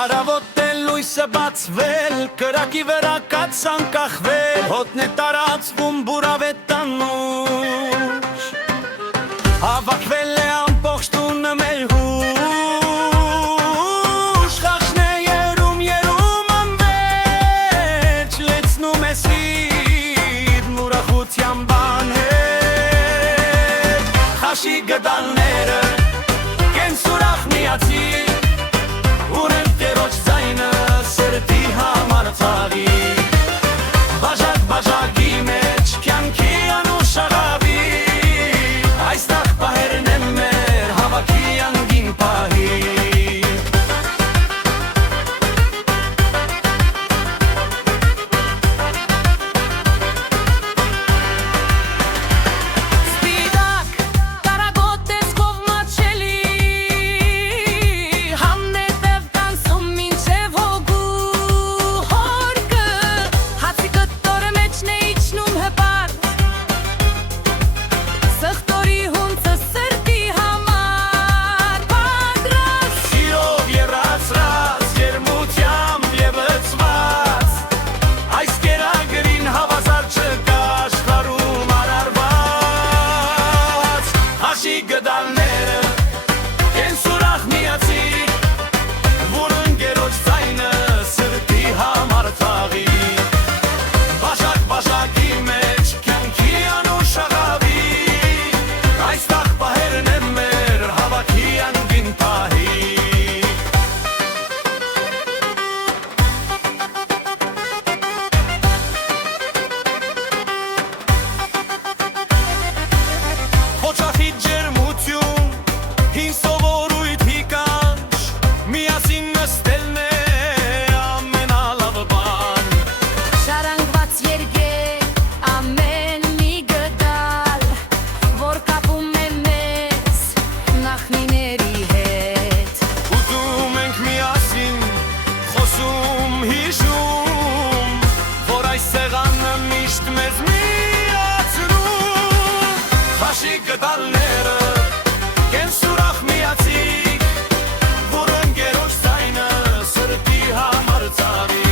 Արավոտել լույսը բացվել, կրակի վրա կացան կախվել, հոտն է տարածվում բուրավետ տանուշ, հավաքվել է ամբողջ տունը մեր հուշ, խաղն է երում անվերջ, լեցնում է սիրտն ուրախության բանհեր, խաշի գդալները կենց ուրախ միացիր, Ուրեն տերոջ ձայնը սրտի համար ծաղի, Բաժակ բաժակի մեջ կյանքի անուշ աղավի, Այստեղ պահերն եմ մեր հավաքի անգին պահի Գդալները կենց ուրախ միացիր, որ ընկերոջ ձայնը սրտի համար ծաղի, Բաժակ բաժակի մեջ կյանքի անուշ աղավի, Այստեղ պահերն եմ մեր հավաքի անգին պահի Հոչախիտ ջերմություն, հին սովորույթի կանչ, Միասին նստելն է ամենալավ բան, Շարանգված երգեր, ամեն մի գդալ, Որ կապում է մեզ նախնիների հետ, Ուտում ենք միասին, խոսում հիշում, Որ այս սեղանը միշտ մեզ միացնում, Խաշի գդալները կենց ուրախ միացիկ, Որ ընկերոջ ձայնը սրտի համար ծաղի,